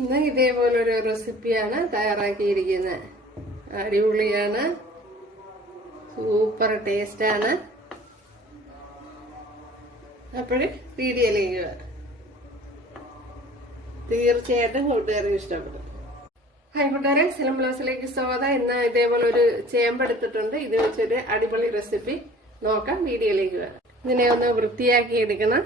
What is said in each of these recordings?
ഇന്ന് ഇതേപോലൊരു റെസിപ്പിയാണ് തയ്യാറാക്കിയിരിക്കുന്നത്. അടിപൊളിയാണ്, സൂപ്പർ ടേസ്റ്റാണ്. അപ്പോഴേ വീഡിയോയിലേക്ക് തീർച്ചയായിട്ടും കൂട്ടുകാർക്ക് ഇഷ്ടപ്പെടും. ഹായ് കൂട്ടുകാരെ, സിലം ബ്ലൗസിലേക്ക് സ്വാഗതം. ഇന്ന് ഇതേപോലെ ഒരു ചേമ്പെടുത്തിട്ടുണ്ട്. ഇത് വെച്ചൊരു അടിപൊളി റെസിപ്പി നോക്കാം. വീഡിയോയിലേക്ക് വരാം. ഇതിനെ ഒന്ന് വൃത്തിയാക്കി എടുക്കണം.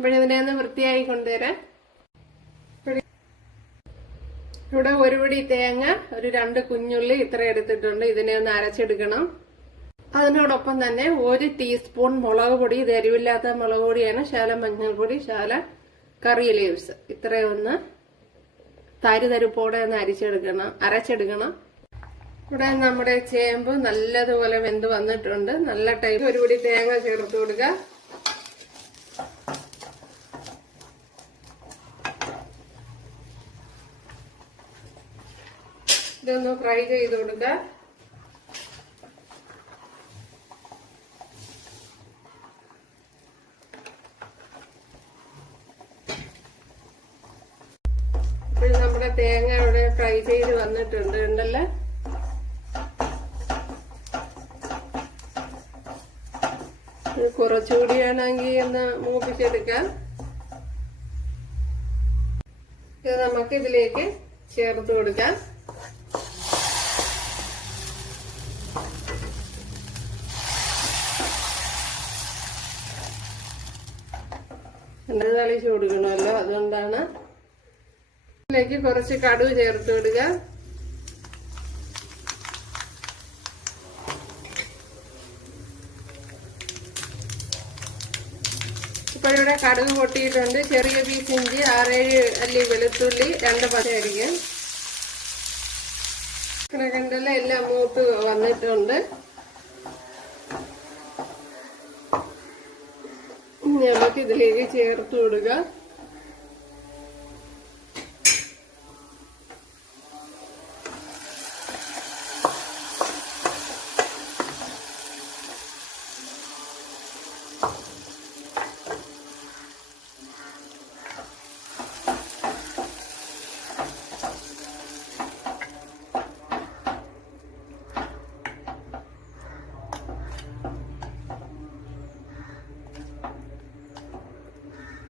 ഇപ്പോഴിതിനെ ഒന്ന് വൃത്തിയായി കൊണ്ടുവരാം. ഇവിടെ ഒരു പിടി തേങ്ങ, ഒരു 2 കുഞ്ഞുള്ളി ഇത്ര എടുത്തിട്ടുണ്ട്. ഇതിനെ ഒന്ന് അരച്ചെടുക്കണം. അതിനോടൊപ്പം തന്നെ 1 ടീസ്പൂൺ മുളക് പൊടി, ഇത് എരിവില്ലാത്ത മുളക് പൊടിയാണ്. ശാല മഞ്ഞൾപ്പൊടി, ശാല കറി ലീവ്സ് ഇത്രയൊന്ന് തരിതരിപ്പോടെ ഒന്ന് അരച്ചെടുക്കണം. ഇവിടെ നമ്മുടെ ചേമ്പ് നല്ലതുപോലെ വെന്ത് വന്നിട്ടുണ്ട്. നല്ല ടൈപ്പ്. ഒരു പിടി തേങ്ങ ചേർത്ത് കൊടുക്കുക. ഇതൊന്ന് ഫ്രൈ ചെയ്ത് കൊടുക്കുക. ഇപ്പോൾ നമ്മുടെ തേങ്ങ ഇവിടെ ഫ്രൈ ചെയ്ത് വന്നിട്ടുണ്ട് ഉണ്ടല്ലോ. കുറച്ചുകൂടി വേണമെങ്കിൽ ഒന്ന് മൂപ്പിച്ചെടുക്കാം. ഇത് നമുക്ക് ഇതിലേക്ക് ചേർത്ത് കൊടുക്കാം. തളിച്ചു കൊടുക്കണമല്ലോ, അതുകൊണ്ടാണ്. ഇതിലേക്ക് കുറച്ച് കടുക് ചേർത്ത് വിടുക. ഇപ്പോഴിവിടെ കടുക് പൊട്ടിയിട്ടുണ്ട്. ചെറിയ പീസ് ഇഞ്ചി, 6-7 അല്ലി വെളുത്തുള്ളി, 2 പച്ചമുളക് കണ്ടല്ലോ. എല്ലാം മൂത്ത് വന്നിട്ടുണ്ട്. നമുക്ക് ഇതിലേക്ക് ചേർത്ത് കൊടുക്കുക.